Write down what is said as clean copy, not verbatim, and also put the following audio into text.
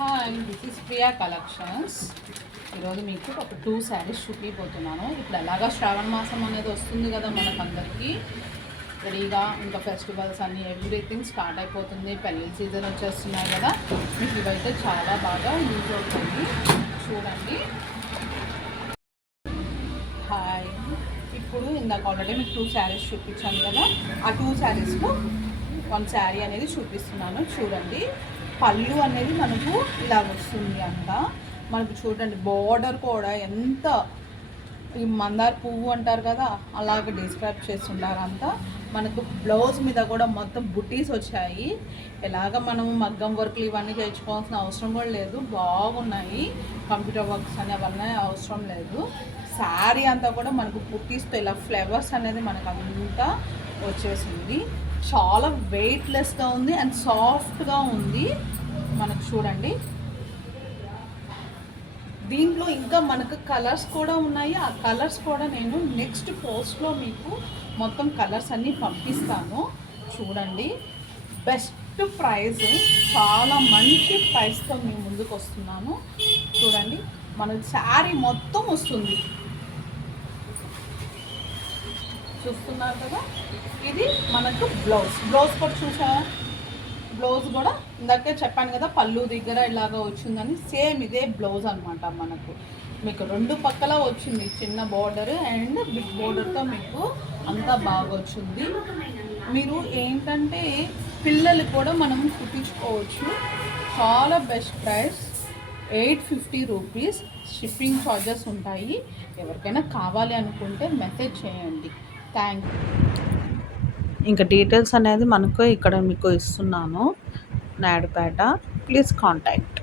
Hi, this is Priya collections. ఈరోజు మీకు ఒక 2 శారీస్ చూపిపోతున్నాను. ఇప్పుడు ఎలాగా శ్రావణ మాసం అనేది వస్తుంది కదా మనకందరికీ. రెడీగా ఇంకా ఫెస్టివల్స్ అన్నీ ఎవ్రీథింగ్ స్టార్ట్ అయిపోతుంది. పెళ్ళిళ్ళ సీజన్ వచ్చేస్తున్నాయి కదా. మీకు ఇవైతే చాలా బాగా యూజ్ అవుతుంది. చూడండి. హాయ్, ఇప్పుడు ఇందాక ఆల్రెడీ మీకు 2 శారీస్ చూపించాను కదా. ఆ 2 శారీస్లో 1 శారీ అనేది చూపిస్తున్నాను. చూడండి, పళ్ళు అనేది మనకు ఇలా వస్తుంది అంట. మనకు చూడండి, బోర్డర్ కూడా ఎంత ఈ మందార పువ్వు అంటారు కదా, అలాగే డిస్క్రైబ్ చేస్తున్నారు అంతా. మనకు బ్లౌజ్ మీద కూడా మొత్తం బుటీస్ వచ్చాయి. ఎలాగ మనము మగ్గం వర్క్లు ఇవన్నీ చేయించుకోవాల్సిన అవసరం కూడా లేదు. బాగున్నాయి. కంప్యూటర్ వర్క్స్ అవన్నీ అవసరం లేదు. శారీ అంతా కూడా మనకు బుటీస్తో ఇలా ఫ్లవర్స్ అనేది మనకు అంతా వచ్చేసింది. చాలా వెయిట్లెస్గా ఉంది అండ్ సాఫ్ట్గా ఉంది. మనకు చూడండి, దీంట్లో ఇంకా మనకు కలర్స్ కూడా ఉన్నాయి. ఆ కలర్స్ కూడా నేను నెక్స్ట్ పోస్ట్లో మీకు మొత్తం కలర్స్ అన్నీ పంపిస్తాను. చూడండి, బెస్ట్ ప్రైస్, చాలా మంచి ప్రైస్తో మేము ముందుకు వస్తున్నాను. చూడండి, మన శారీ మొత్తం వస్తుంది. చూస్తున్నారు కదా, ఇది మనకు బ్లౌజ్ కూడా చూసా. బ్లౌజ్ కూడా ఇందాకే చెప్పాను కదా, పళ్ళు దగ్గర ఇలాగ వచ్చిందని. సేమ్ ఇదే బ్లౌజ్ అనమాట. మనకు మీకు 2 పక్కల వచ్చింది, చిన్న బార్డర్ అండ్ బిగ్ బార్డర్తో మీకు అంతా బాగా వచ్చింది. మీరు ఏంటంటే పిల్లలు కూడా మనం కుట్టించుకోవచ్చు. చాలా best price, 850 rupees. Shipping charges ఉంటాయి. ఎవరికైనా కావాలి అనుకుంటే మెసేజ్ చేయండి. Thank you. ఇంకా డీటెయిల్స్ అనేది మనకు ఇక్కడ మీకు ఇస్తున్నాను. Naidupeta, please contact.